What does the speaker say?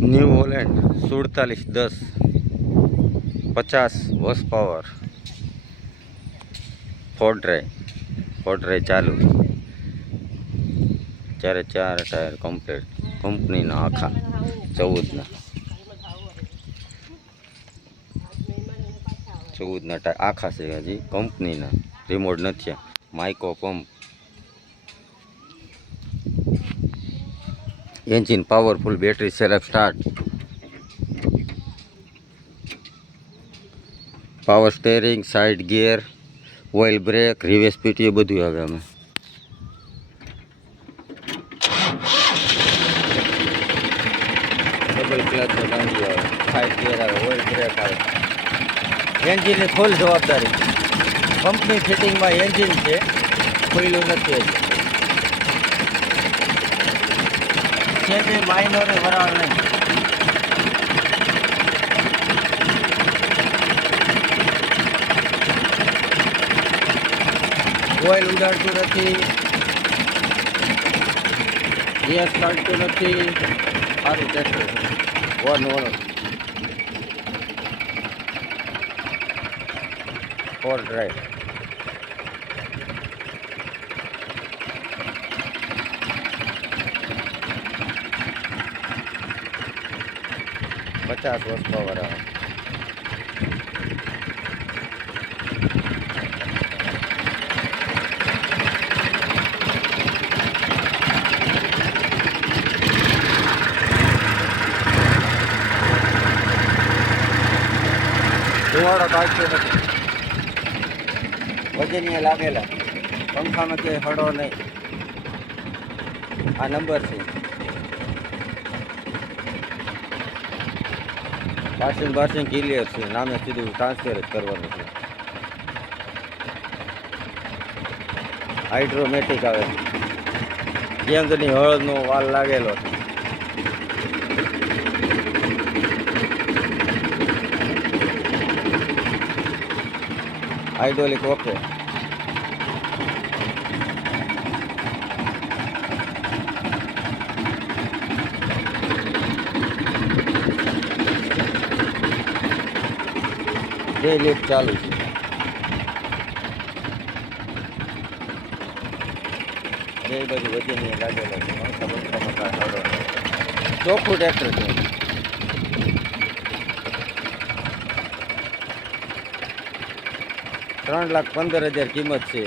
New Holland 4710 50 horse power 4 drive ચાલુ, ચારે 4 tyre complete કંપનીના આખા 14ના ટાયર આખા છે, હજી કંપનીના, રિમોટ નથી, micro pump, engine powerful, battery self start, power steering, side gear, oil break, reverse PTO બધું આવે. અમે ડબલ ક્લચનો ડાંડી આવે, સાઇડ ગિયર આવે, ઓઇલ બ્રેક આવે. એન્જિનની ફૂલ જવાબદારી, કંપની ફિટિંગમાં એન્જિન છે, ખુલ્લું નથી હજી. છે માઇનોરે વરાળ નહીં. ઓઇલ ઉડાડતું નથી, ગેસ કાઢતું નથી, સારું ટ્રેક્ટર છે. One 4 drive. પચાસ હોર્સ પાવર આવે. ધુવાડો કાઢતો નથી, વજનીએ લાગેલા, પંખામાં ક્યાંય હળો નહીં. આ નંબર છે. પાર્સિંગ ક્લિયર છે, નામે સીધું ટ્રાન્સફર જ કરવાનું છે. હાઇડ્રોમેટિક આવે, ગેંગની હળનો વાલ લાગેલો છે. Hydraulic okay. બે લીફ ચાલુ છે. બે બાજુ વજનીએ લાગેલો છે, ચોખ્ખું ટ્રેક્ટર છે. 3,15,000 કિંમત છે.